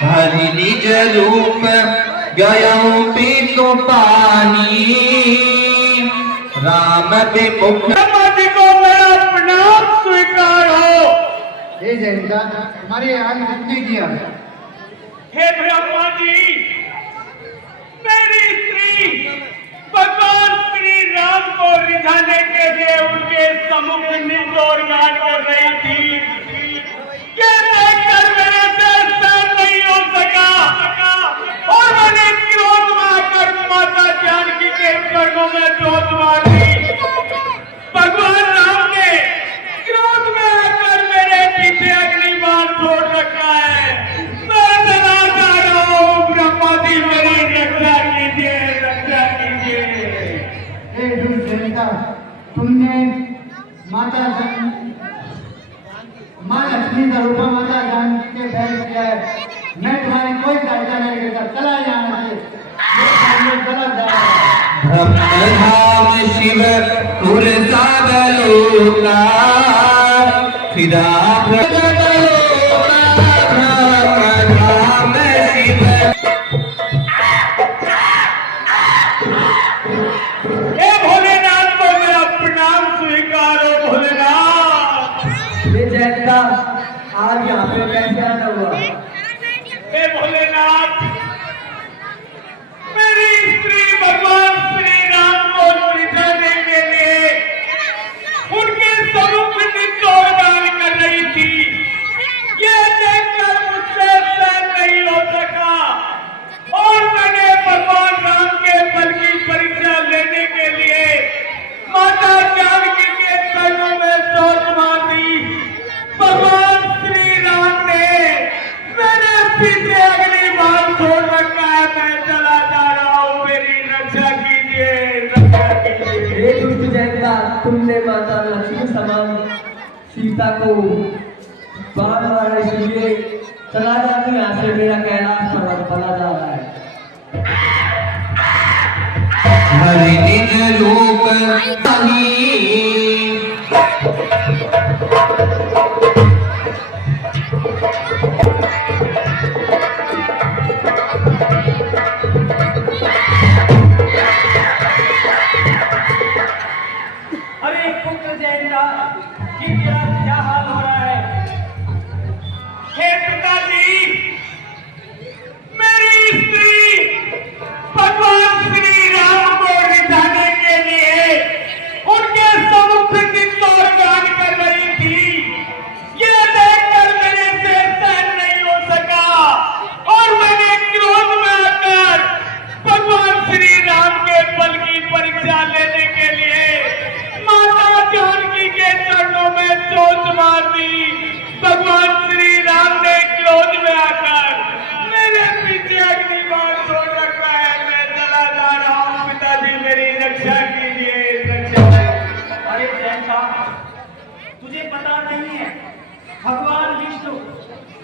हरि निज रूप गयो पीतो पानी राम विमुख को मेरा प्रणाम स्वीकार हो। हे जयंता हमारे आज कितने किया। हे ब्रह्मा जी, मेरी स्त्री भगवान श्री राम को रिझाने के लिए उनके सम्मुख निंदोर गान कर रही थी। ये देखकर मेरे से सहन नहीं हो सका और मैंने क्रोध में आकर माता जानकी के चरणों में चोट मार दी। भगवान राम ने क्रोध में आकर मेरे पीछे अग्निबाण छोड़ रखा है। मैं चला जा रहा हूँ। ब्रह्मा जी मेरी रक्षा कीजिए, रक्षा कीजिए। हे जयंता तुमने माँ लक्ष्मी का रूप माता जानकी के बैठ किया है। मैं तुम्हारी कोई सहायता नहीं करता, चला जाना चाहिए। चला जा ब्रह्मधाम शिव पुर सावलोका फिदा ब्रह्मधाम शिव। हे भोलेनाथ को मेरा प्रणाम स्वीकार हो। भोलेनाथ जयंता आज यहाँ पे कैसे आना हुआ। हे भोलेनाथ, मेरी स्त्री भगवान श्री राम को रिझाने के लिए उनके स्वरूप निचोड़ गान कर रही थी। ये देखकर मुझसे सहन नहीं हो सका और मैंने भगवान राम के बल की परीक्षा लेने के लिए माता जानकी के चरणों में चोट मार दी। भगवान श्री राम ने मेरे पीछे अग्निबाण छोड़ रखा है। मैं चला जा रहा हूँ। मेरी रक्षा कीजिए, रक्षा कीजिए। हे दुष्ट जयंता, तुमने माता लक्ष्मी समान सीता को बाण मारने के लिए चला जाती। यहाँ से मेरा कैलाश पर्वत बना जा रहा है। हरि निज रूप अरे पुत्र जयंता, ये क्या हाल हो रहा है। हे पिताजी, मेरी स्त्री भगवान श्री राम को रिझाने के लिए उनके सम्मुख निचोड़ गान कर रही थी। ये देखकर मेरे से सहन नहीं हो सका और मैंने क्रोध में आकर भगवान श्री राम के बल की परीक्षा लेने के लिए माता जानकी के चरणों में चोट मार दी। भगवान श्री राम ने क्रोध में आकर मेरे पीछे अग्निबाण छोड़ रखा है। मैं चला जा रहा हूँ। पिताजी मेरी रक्षा कीजिए, रक्षा कीजिए। अरे जयंता, तुझे पता नहीं है भगवान विष्णु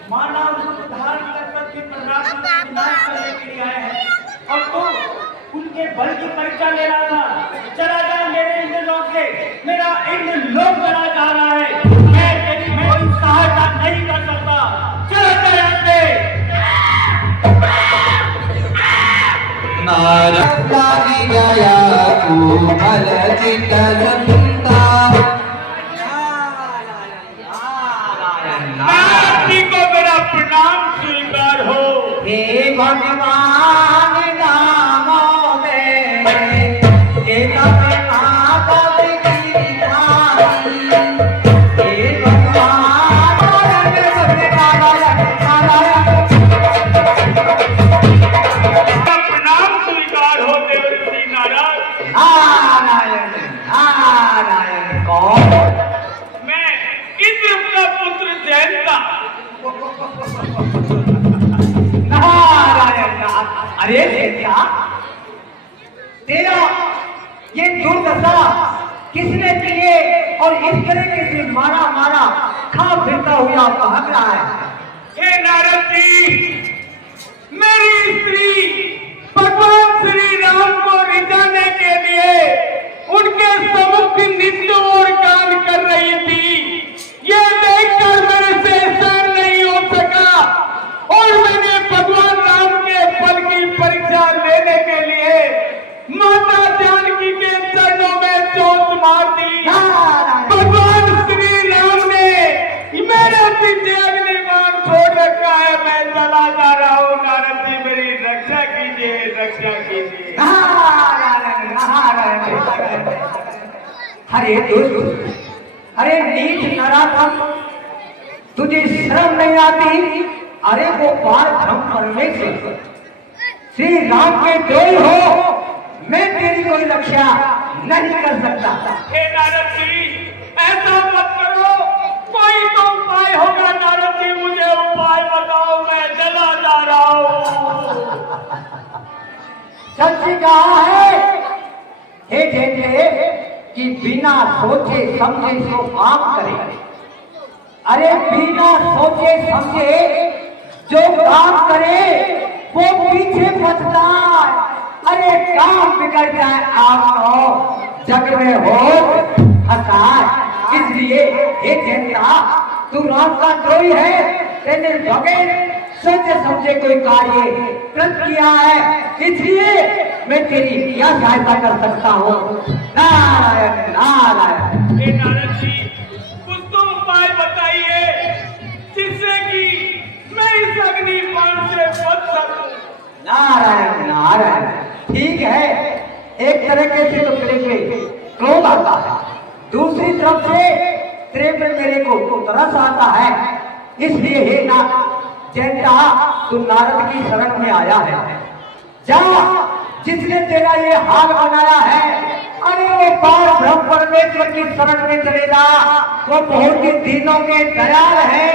मानव रूप धारण कर करके प्रहलाद को विनाश करने के लिए आए हैं और तू उनके बल की परीक्षा ले रहा था। चला जा मेरे इंद्र लोक से, मेरा इंद्र लोक चला जा रहा है। मैं तेरी कोई सहायता नहीं कर सकता। चला जा यहाँ से। नारद लागी गया तू भल चितरंता। नारद को मेरा प्रणाम स्वीकार हो। हे भगवान नामों में एक महापद की ठानी। हे भगवान प्रणाम स्वीकार हो देवर्षि नारद। नारायण नारायण कौन। मैं इंद्र का पुत्र जयंता। नारायण नाथ। अरे क्या तेरा ये दुर्दशा किसने की है और इस तरीके से मारा खा फिरता हुआ भाग रहा है। हे नारद जी, मेरी स्त्री भगवान श्री राम को रिझाने के लिए उनके सम्मुख नित्य और गान कर रही अरे दुष्ट, अरे नीच नराधम, तुझे शर्म नहीं आती? अरे वो पार ब्रह्म परमेश्वर श्री राम के द्रोही हो, मैं तेरी कोई रक्षा नहीं कर सकता। हे नारद जी, ऐसा मत करो, कोई तो उपाय होगा। नारद जी, मुझे उपाय बताओ, मैं जला जा रहा हूँ। सच कहा है हे जेठे कि बिना सोचे समझे सो काम करे। अरे बिना सोचे समझे जो काम करे वो पीछे बचता है। अरे काम बिगड़ जाए आप जग में हो हताश। इसलिए हे जनता, तू राम का द्रोही है, तेने बगैर सोचे समझे कोई कार्य कृत किया है, इसलिए मैं तेरी क्या सहायता कर सकता हूँ। नारायण नारायण। हे नारद जी, कुछ तो उपाय बताइए जिससे कि मैं इस अग्निबाण से बच सकूं। नारायण नारायण। ठीक है, एक तरीके से तो तेरे पे क्रोध आता है, दूसरी तरफ से तेरे पे मेरे को तरस आता है। इसलिए हे ना जैसा तू नारद की शरण में आया है, जा जिसने तेरा ये हाल बनाया है, अरे वो पार ब्रह्म परमेश्वर की शरण में चले जा। वो बहुत ही दिनों के दयाल है,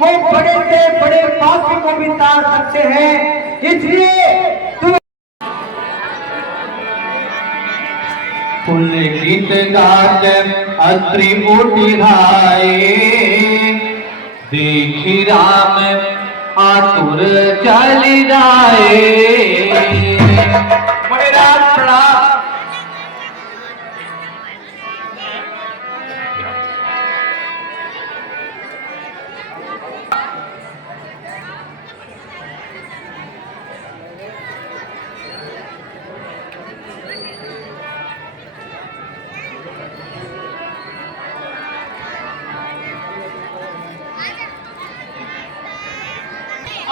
वो बड़े से बड़े पापी को भी तार सकते हैं। इसलिए तू पुलकित गाज अत्रि उठिधाए, देखी राम आतुर चल जाए। महाराज प्रणाम।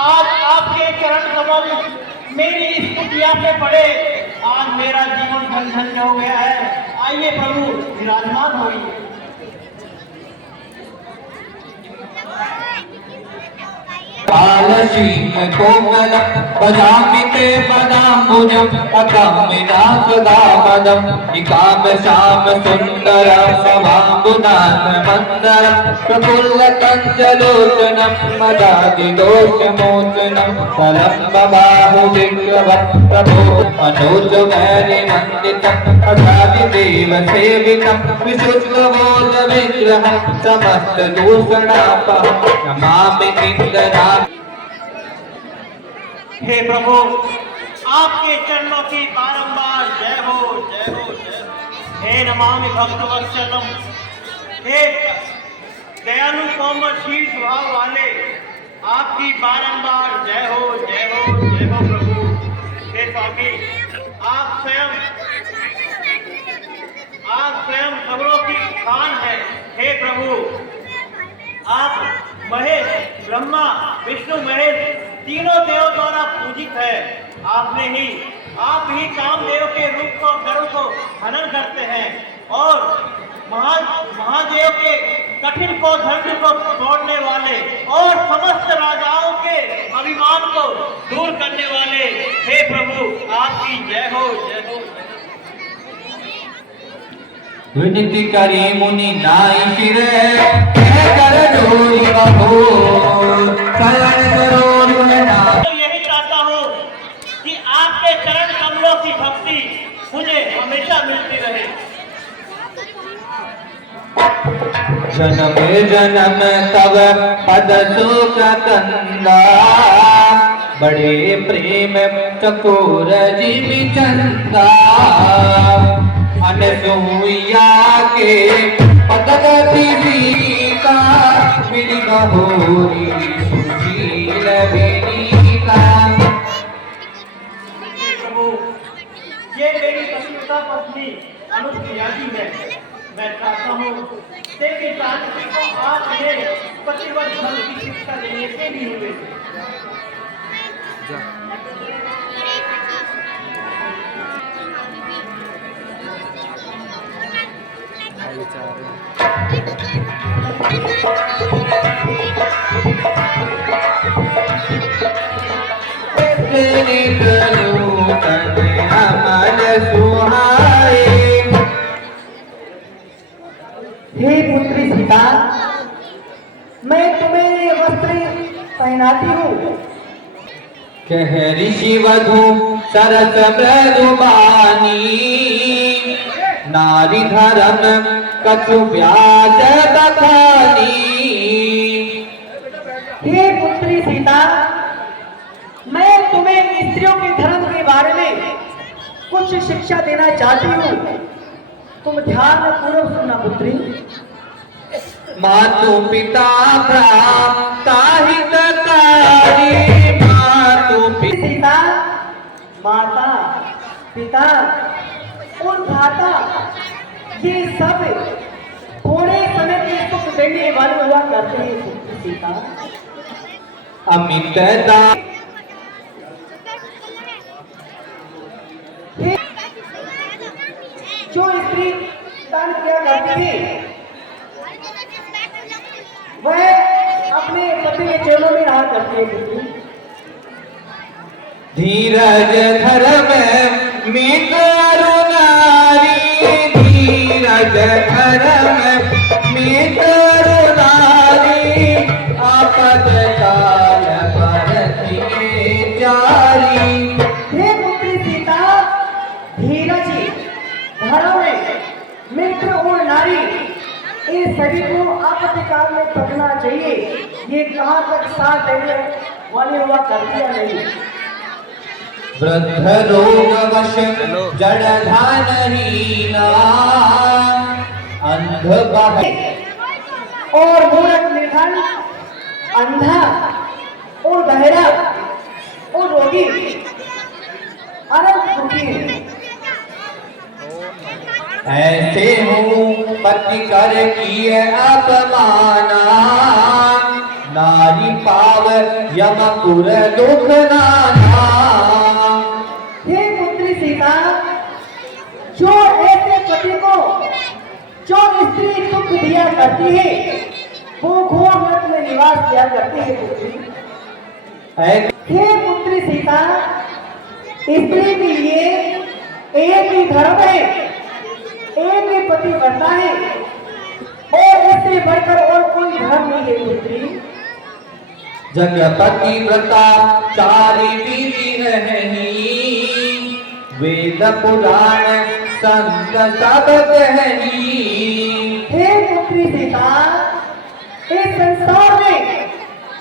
आज आपके चरण कमल मेरी इस कुटिया पे पड़े, आज मेरा जीवन धन्य हो गया है। आइए प्रभु, विराजमान होइए। कालशीन कोमल बदामिते बदाम्बुजम् अकामिना सदा पदम् निकाम श्याम सुंदर समाम्बुनाथ मंदरम् प्रफुल्ल कंजलोचनम् मदादि दोष मोचनम् कलम्ब बाहु विग्रहम् प्रभो मनोज वैरि वन्दितम् अधादि देव सेवितम् विशुद्ध बोध विग्रहम् समस्त दूषणापहम् नमामि इंद्रा। हे प्रभु, आपके चरणों की बारंबार जय हो जय हो जय हो। हे नमामि भक्तवत्सलम, हे दयालु कोमल शील स्वभाव वाले, आपकी बारंबार जय हो जय हो जय हो प्रभु। हे स्वामी, आप स्वयं सबरों की खान है। हे प्रभु, आप महेश, ब्रह्मा, विष्णु, महेश तीनों देव द्वारा पूजित है। आप ही कामदेव के रूप को गरुड़ को हनन करते हैं और महादेव के कठिन को दंड को तोड़ने वाले और समस्त राजाओं के अभिमान को दूर करने वाले। हे प्रभु, आपकी जय हो जय हो। विनती करी मुनि नाई सिरे कह कर जोरी बहोर शरण करो ना। यही चाहता हूँ कि आपके चरण कमलों की भक्ति मुझे हमेशा मिलती रहे। जन्म जन्म तब पद सुख कंदा, बड़े प्रेम चकोर जीव चंदा। अनसुईया के पदगति का मेरी बहोरी सुशील बेनीका। प्रभु, ये मेरी पतिव्रता पत्नी अनुप्रिया जी है। मैं चाहता हूँ देवी जानकी को आप इन्हें पतिव्रत धर्म की शिक्षा देने से भी हुए। अमल सुहाए। हे पुत्री सीता, मैं तुम्हें ये वस्त्र पहनाती हूँ। कह ऋषि वधु सरस मृदुबानी, नारी धर्म कछु व्याज बखानी। हे पुत्री सीता, मैं तुम्हें स्त्रियों के धर्म के बारे में कुछ शिक्षा देना चाहती हूँ। तुम ध्यान पूर्वक सुनना पुत्री। मातु पिता भ्राता हितकारी, मातु पिता सीता, माता, पिता और भ्राता, ये सब थोड़े समय के सुख देने वाले हुआ करते हैं पुत्री सीता। अमित दान जो स्त्री दान किया करती है वह अपने पति के चरणों में रहा करती है पुत्री। धीरज धर्म मित अरुणारी, धीरज धर्म मित अरुणारी, आपद काल परतिये जारी। हे पुत्री सीता, धीरज, धर्म, मित्र और नारी, इन सभी को आपत्ति काल में पकड़ना चाहिए। ये कहाँ तक साथ देने वाले हुआ करती है नहीं। वृद्ध रोग वश जड़ धानहीना, अंध बह और मूर्ख निर्धन, अंधा और बहरा और रोगी अनंत दुखी है। ऐसे हूँ पति कर किए अपमाना, नारी पाव यमपुर दुख नाना। हे पुत्री सीता, जो ऐसे पति को जो स्त्री सुख दिया करती है वो घोर नरक में निवास किया करती है पुत्री। हे पुत्री सीता, स्त्री के लिए एक ही धर्म है, एक ही पति बनता है और इससे बढ़कर और कोई धर्म नहीं है पुत्री। जगपति व्रता चारि विधि रहनी, वेद पुराण संत सब कहनी। हे पुत्री सीता, इस संसार में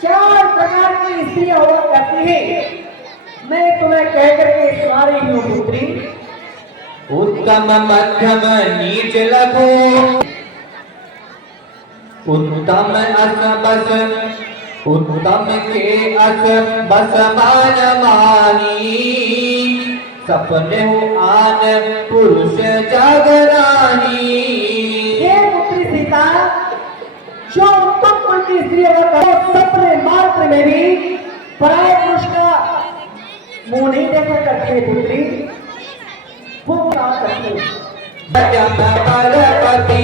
4 प्रकार की स्त्रियां हुआ करती है। मैं तुम्हें कह करके सुना रही हूँ पुत्री। उत्तम मध्यम नीच लघु, उत्तम अस बस, उत्तम के अस बस मान मानी। सपने हो आन पुरुष जागरानी। हे पुत्री सीता, जो उत्तम कुल की स्त्री अगर सपने मात्र में भी पराये पुरुष का मुंह नहीं देखा करती है पुत्री, वो क्या करती है। पति